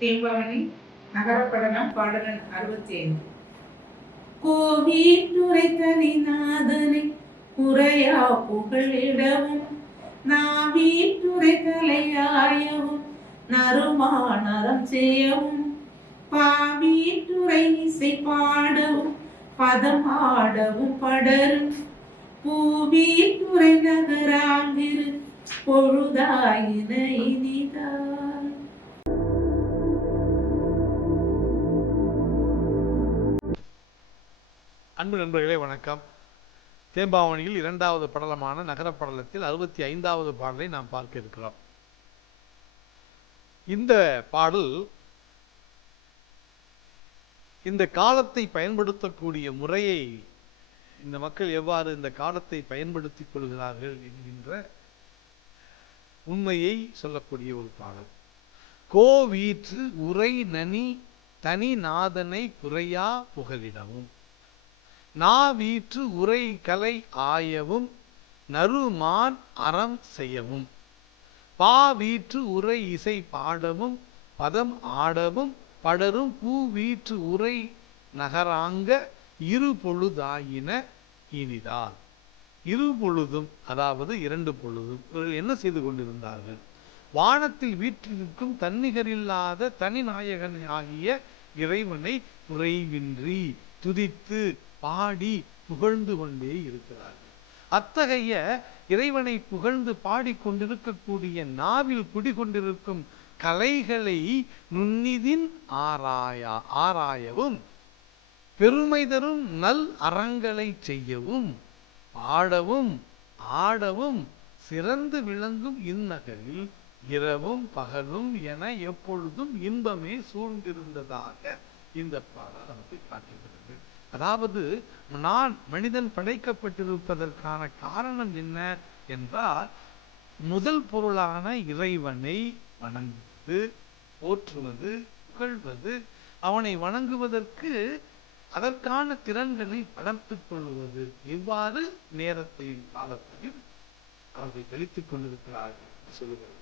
தீபவனி நகரப்படனம் பாடலன் அறுபத்தி ஐந்து கோவீட்டுரை தனிநாதனை உரையா புகழிடவும் நாவீட்டுரை தலையாயவும் நறுமானரம் செய்யவும் பாவீட்டுரை இசை பாடவும் பதமாடவும் படரும். பூவீட்டுரை நகராங்கிரு பொழுதாயின அன்பு நண்பர்களே வணக்கம். தேம்பாவணியில் இரண்டாவது படலமான நகர படலத்தில் அறுபத்தி ஐந்தாவது பாடலை நாம் பார்க்க இருக்கிறோம். இந்த பாடல் இந்த காலத்தை பயன்படுத்தக்கூடிய முறையை இந்த மக்கள் எவ்வாறு இந்த காலத்தை பயன்படுத்திக் கொள்கிறார்கள் என்கின்ற உண்மையை சொல்லக்கூடிய ஒரு பாடல். கோவீற்று உரை நனி தனி நாதனை குறையா புகலிடவும். நாவீற்று உரை கலை ஆயவும் நறுமான் அறம் செய்யவும். பாவீற்று உரை இசை பாடவும் பதம் ஆடவும் படரும் பூவீற்று உரை நகராங்க இரு பொழுதாயின இனிதால். இரு பொழுதும் அதாவது இரண்டு பொழுதும் இவர்கள் என்ன செய்து கொண்டிருந்தார்கள்? வானத்தில் வீற்றிருக்கும் தன்னிகரில்லாத தனி நாயகன் ஆகிய இறைவனை உறைவின்றி துதித்து பாடி புகழ்ந்து கொண்டே இருக்கிறார்கள் அத்தகைய இறைவனை புகழ்ந்து பாடிக்கொண்டிருக்கக்கூடிய நாவில் குடிகொண்டிருக்கும் கலைகளை நுண்ணிதின் ஆராயா ஆராயவும் பெருமை தரும் நல் அறங்களை செய்யவும் பாடவும் ஆடவும் சிறந்து விளங்கும் இந்நகரில் இரவும் பகலும் என எப்பொழுதும் இன்பமே சூழ்ந்திருந்ததாக இந்த பாடல் நமக்கு காட்டுகிறது அதாவது நான் மனிதன் படைக்கப்பட்டிருப்பதற்கான காரணம் என்ன என்றால் முதல் பொருளான இறைவனை வணங்குவது போற்றுவது புகழ்வது அவனை வணங்குவதற்கு அதற்கான திறன்களை வளர்த்துக் கொள்வது. இவ்வாறு நேரத்தையும் காலத்தையும் அவர்கள் கழித்துக் கொண்டிருக்கிறார்கள் சொல்லுகிறது.